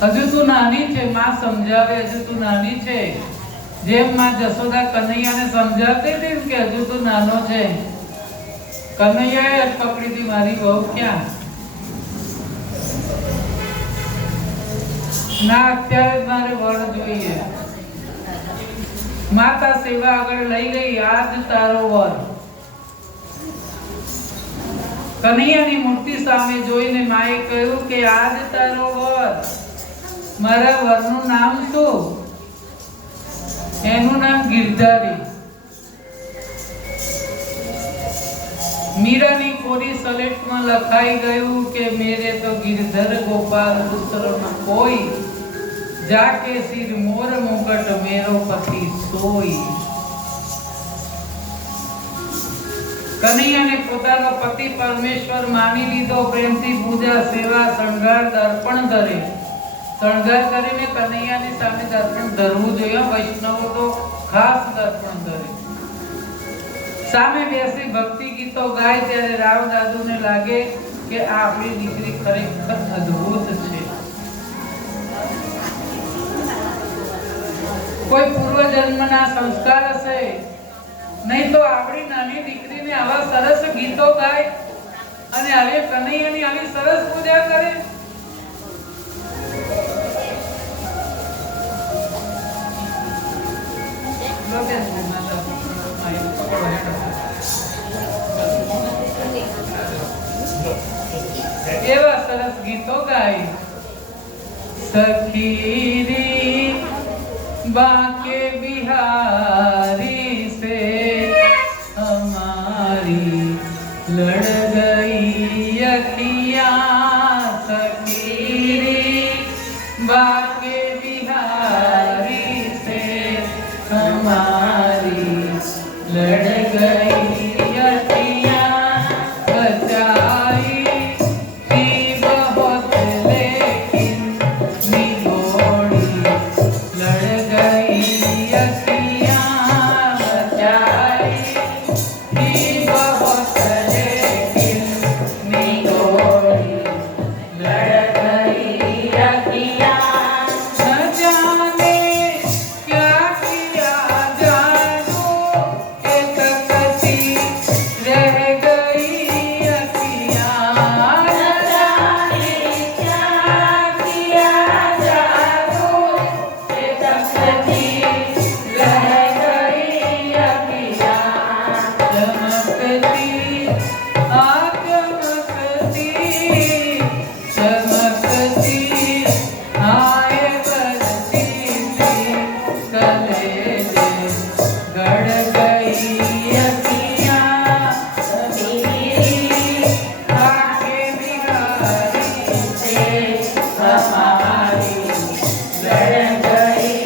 હજુ તું નાની છે, માં સમજાવે હજુ તું નાની છે। જેમ માં જશોદા કનૈયાને સમજાવતી હતી કે હજુ તું નાનો છે, કનૈયાએ જ પકડી હતી મારી વહુ ક્યાં ના, અત્યારે જ મારે વર જોઈએ। માતા સેવા આગળ લઈ ગઈ, આજ તારો વર। કનૈયાની મૂર્તિ સામે જોઈને માએ કહ્યું કે આજ તારો વર। મારા વરનું નામ શું? એનું નામ ગિરધારી। મીરાની કોરી સલેટમાં લખાઈ ગયું કે મેરે તો गिरधर गोपाल दूसरो न कोई, जाके सिर मोर मुकुट मेरो पति सोई। કનૈયાને પોતાનો પતિ પરમેશ્વર માની લીધો। પ્રેમથી પૂજા, સેવા, શણગાર, દર્પણ કરે। શણગાર કરીને કનૈયાની સામે દર્પણ ધરવું જોઈએ। વૈષ્ણવો તો ખાસ દર્પણ ધરે। સામે બેસી ભક્તિ ગીતો ગાય ત્યારે રાવ દાદુને લાગે કે આ આપણી દીકરી ખરેખર અદ્ભુત છે। કોઈ પૂર્વ જન્મના સંસ્કાર હશે, નહીં તો આપણી નાની દીકરીને આવા સરસ ગીતો ગાય અને હવે કનૈયાની આવી સરસ પૂજા કરે। એવા સરસ ગીતો ગાય। સખી રે बाके बिहारी से हमारी लड़ गई अखियाँ। सखी रे बाके बिहारी से हमारी लड़ गई अखियाँ। बचाई थी बहुत लेकिन निगोड़ी लड़ गई अखियाँ। बचाई थी बहुत लेकिन निगोड़ी लड़ गई अखियाँ। न जाने क्या किया जादू के तकती रह गई अखियाँ। न जाने क्या किया जादू के तकती रह गई अखियाँ। चमकती चमकती आए बरसी थी कलेजे गड़ गई अखियाँ। आके बिहारी से हमारी लड़ गई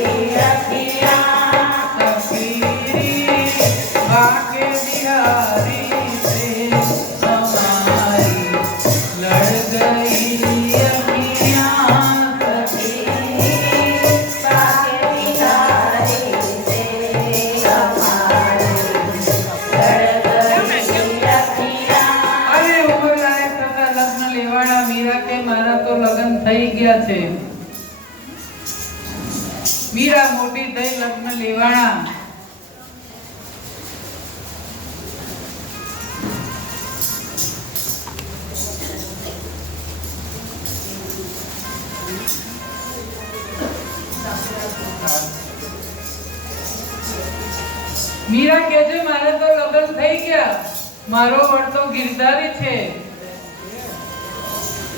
अखियाँ। सफीरी आके बिहारी से हमारी लड़ गई अखियाँ। सफीरी आके बिहारी से हमारी लड़ गई अखियाँ। अरे ઉંમર લાયક થતા લગ્ન લેવાના મીરા કે મારા તો લગ્ન થઈ ગયા છે। મીરા મોટી થઈ લગ્ન લેવાના। મીરા કહે છે મારે તો લગ્ન થઈ ગયા, મારો વર તો ગિરધારી છે।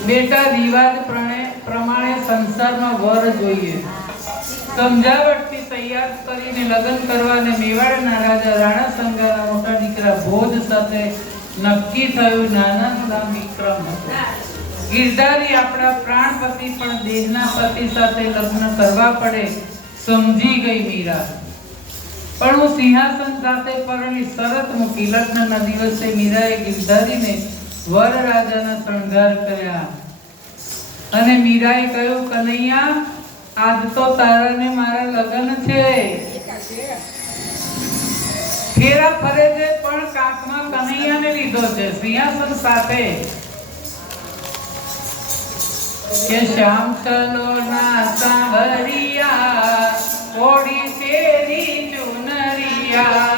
બેટા રિવાજ પ્રમાણે સંસારમાં વર જોઈએ। સમજાવટથી તૈયાર કરીને લગ્ન કરવાને મેવાડના રાજા રાણા સંગાના મોટા દીકરા ભોજ સાથે નક્કી થયું। નાનાનું નામ વિક્રમ હતું। ગિરધારી આપણા પ્રાણપતિ પણ દેહના પતિ સાથે લગ્ન કરવા પડે સમજી ગઈ મીરા। પણ હું સિંહાસન સાથે પરણી શરત મૂકી। લગ્નના દિવસે મીરાએ ગિરધારીને વર રાજાના શણગાર કર્યા અને મીરાએ કહ્યું કનૈયા આજ તો તારા ને મારા લગ્ન છે। ફેરા ફરે છે પણ કાંખમાં કનૈયાને લીધો છે સિંહાસન સાથે। કે શ્યામ ચલો ના સાંભરિયા ઓડી તેરી ચુનરિયા